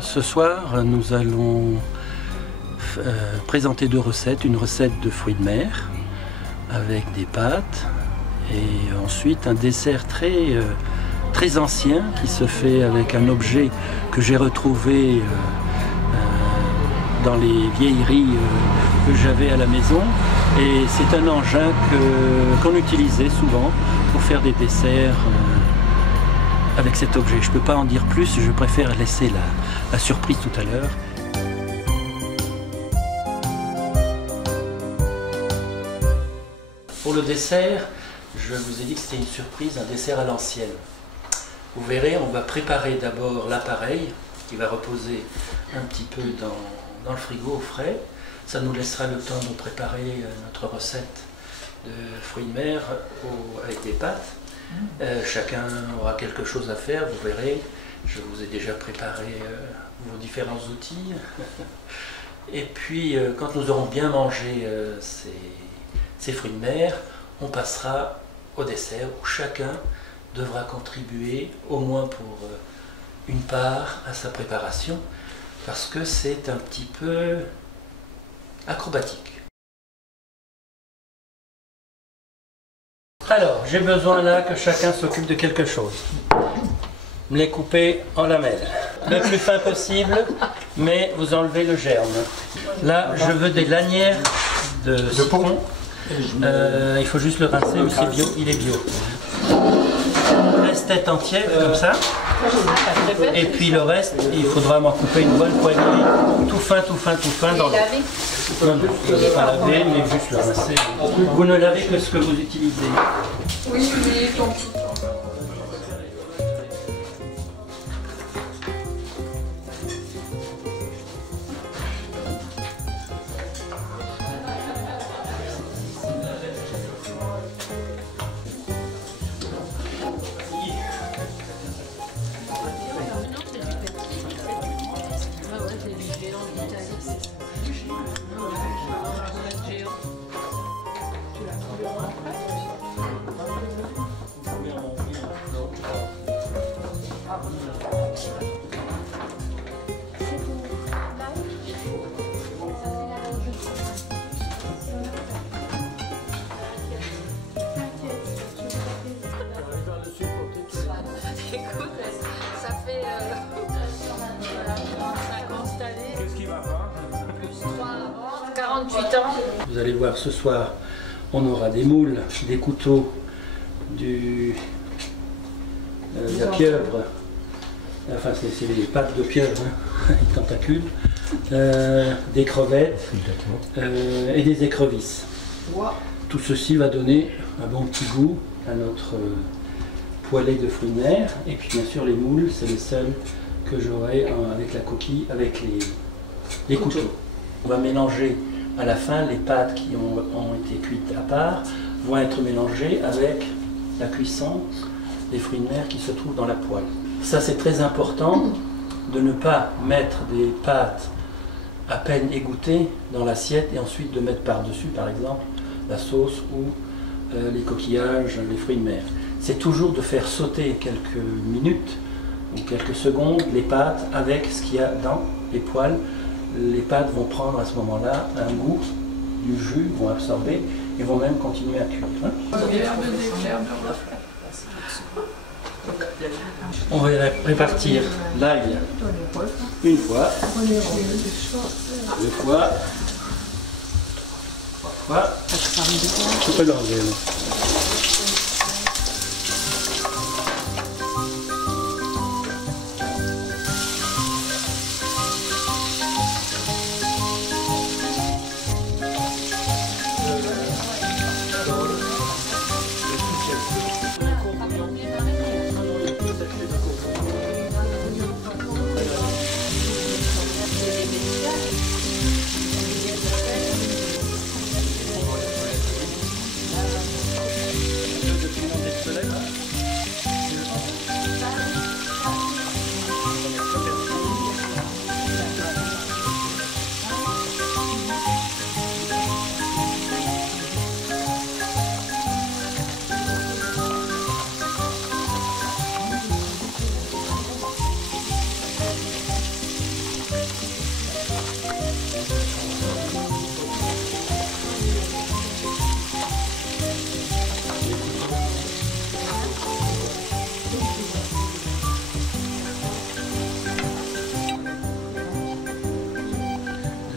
Ce soir, nous allons présenter deux recettes. Une recette de fruits de mer avec des pâtes et ensuite un dessert très ancien qui se fait avec un objet que j'ai retrouvé dans les vieilleries que j'avais à la maison. Et c'est un engin qu'on utilisait souvent pour faire des desserts avec cet objet. Je ne peux pas en dire plus, je préfère laisser la surprise tout à l'heure. Pour le dessert, je vous ai dit que c'était une surprise, un dessert à l'ancienne. Vous verrez, on va préparer d'abord l'appareil qui va reposer un petit peu dans le frigo au frais. Ça nous laissera le temps de préparer notre recette de fruits de mer avec des pâtes. Chacun aura quelque chose à faire, vous verrez. Je vous ai déjà préparé vos différents outils. Et puis, quand nous aurons bien mangé ces fruits de mer, on passera au dessert où chacun devra contribuer au moins pour une part à sa préparation parce que c'est un petit peu acrobatique. Alors, j'ai besoin là que chacun s'occupe de quelque chose. Me les couper en lamelles. Le plus fin possible, mais vous enlevez le germe. Là, je veux des lanières de citron. Il faut juste le rincer, mais c'est bio, il est bio. Laisse tête entière, comme ça. Et puis le reste, il faudra m'en couper une bonne poignée, tout fin dans l'eau. Non, vous n'allez pas laver, mais juste le rincer. Vous ne lavez que ce que vous utilisez. Oui, tant pis. Ça fait 50 années. Qu'est-ce qui va pas? Plus 3 avant, 48 ans. Vous allez voir ce soir, on aura des moules, des couteaux, la pieuvre, enfin c'est les pattes de pieuvre, hein, les tentacules, des crevettes et des écrevisses. Tout ceci va donner un bon petit goût à notre poêlée de fruits de mer. Et puis bien sûr les moules, c'est les seuls que j'aurai avec la coquille, avec les couteaux. On va mélanger à la fin les pâtes qui ont été cuites à part, vont être mélangées avec la cuisson des fruits de mer qui se trouvent dans la poêle. Ça c'est très important de ne pas mettre des pâtes à peine égouttées dans l'assiette et ensuite de mettre par-dessus par exemple la sauce ou les coquillages, les fruits de mer. C'est toujours de faire sauter quelques minutes ou quelques secondes les pâtes avec ce qu'il y a dans les poêles. Les pâtes vont prendre à ce moment-là un goût du jus, vont absorber et vont même continuer à cuire. Hein. On va répartir l'ail une fois, deux fois, trois fois. Je peux l'enlever.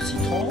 citron.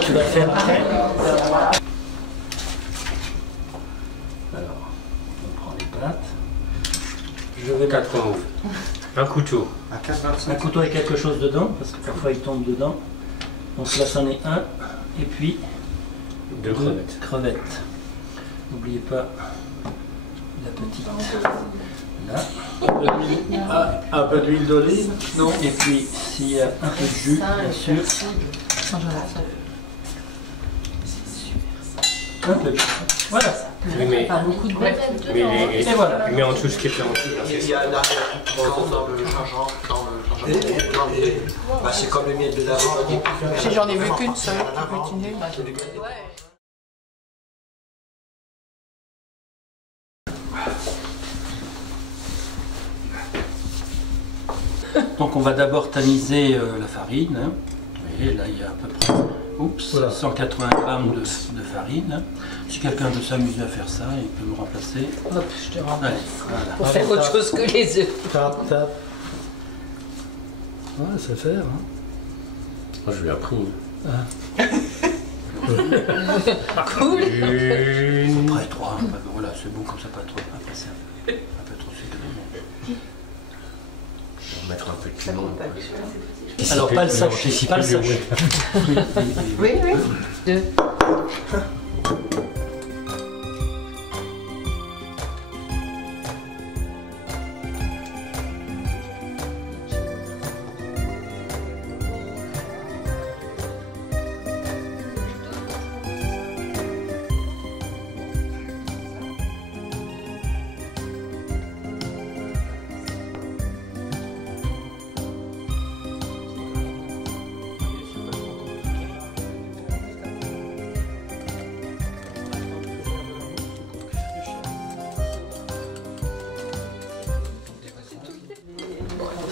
Tu vas faire après. Alors, on prend les pâtes. Je vais mettre un couteau. Un couteau avec quelque chose dedans, parce que parfois il tombe dedans. Donc là, c'en est un. Et puis, deux crevettes. N'oubliez pas la petite. Là. Un peu d'huile d'olive? Non. Et puis, s'il y a un peu de jus, bien sûr. Un peu de jus. Voilà. Oui, mais Pas beaucoup de crevettes dedans. Et voilà. Mais en dessous, ce qui est fait en dessous. Il y a un arrière-plan dans le changeant. Bah, c'est comme le miel de l'avant. J'en ai vu qu'une seule qui continue. Donc on va d'abord tamiser la farine. Hein. Vous voyez, là il y a à peu près 180 g de farine. Hein. Si quelqu'un veut s'amuser à faire ça, il peut me remplacer. Hop, je te remplace. Allez, voilà. Pour faire autre chose que les œufs. Tap, tap. Ouais, c'est faire. Hein. Moi, je l'ai appris. Cool. Après 3, voilà, c'est bon comme ça, pas trop. Après c'est un peu trop sucré. On va mettre un peu de piment. Alors pas le sachet, pas le sachet. Oui, oui. Deux.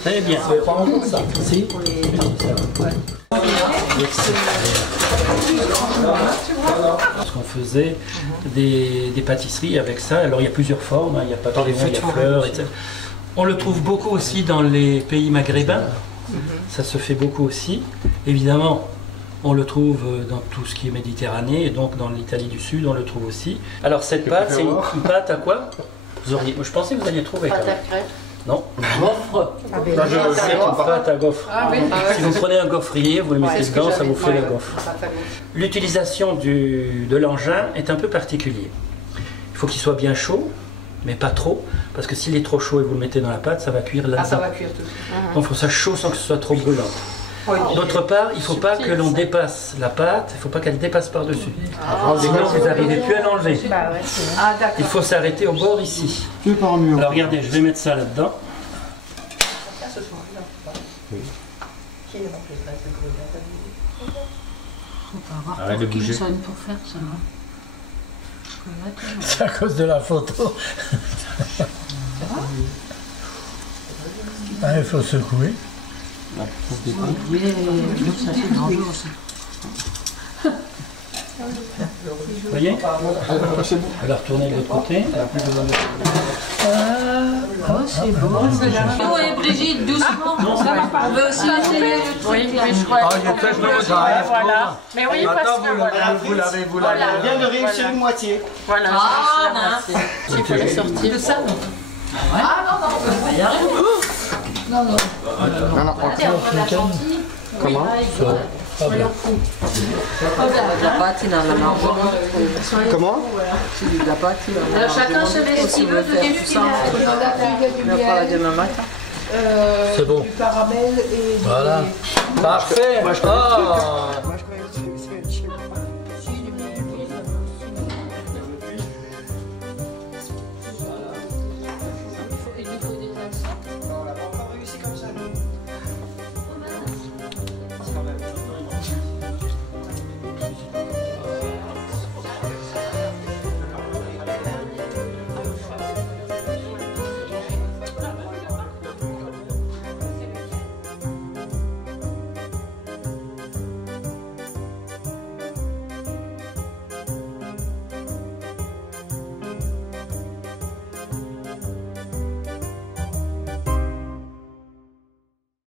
Très bien. Si. Parce qu'on faisait des pâtisseries avec ça. Alors il y a plusieurs formes, hein. Il y a papillon, il y a fleurs, etc. On le trouve beaucoup aussi dans les pays maghrébins. Ça se fait beaucoup aussi. Évidemment, on le trouve dans tout ce qui est Méditerranée, et donc dans l'Italie du Sud, on le trouve aussi. Alors cette pâte, c'est une pâte à quoi? Je pensais que vous alliez trouver. Pâte à crêpes. Non. Gaufre. C'est une pâte à gaufre. Ah oui. Si vous prenez un gaufrier, vous le mettez dedans, ça vous fait la gaufre. L'utilisation de l'engin est un peu particulier. Il faut qu'il soit bien chaud, mais pas trop, parce que s'il est trop chaud et vous le mettez dans la pâte, ça va cuire là-dedans. Ah, ça va cuire tout de suite. Donc il faut ça chaud sans que ce soit trop brûlant. D'autre part, il ne faut pas que l'on dépasse la pâte, il ne faut pas qu'elle dépasse par-dessus. Sinon, vous n'arrivez plus à l'enlever. Ah, d'accord. Il faut s'arrêter au bord ici. Alors regardez, je vais mettre ça là-dedans. Arrête de bouger. Pour faire ça. C'est à cause de la photo. Ah, il faut secouer. Ça c'est dangereux aussi. Vous voyez? Alors retournez de l'autre côté. Oh, c'est bon. Oh, et Brigitte, doucement. On veut aussi essayer le truc. Oui, je crois. Ah, il y a peut-être le drive. Voilà. Mais oui, parce que Vous l'avez. on vient de réussir une moitié. Voilà. Ah, mince. Il faut les sortir de ça, non? Ah, non, non. Non, non. Comment? La pâte, il en a marre. Comment? La pâte, il en a marre. Alors chacun se met ce qu'il veut de début qu'il a du miel. Demain matin. C'est bon. Du caramel et Voilà. Parfait. Moi, je connais le truc.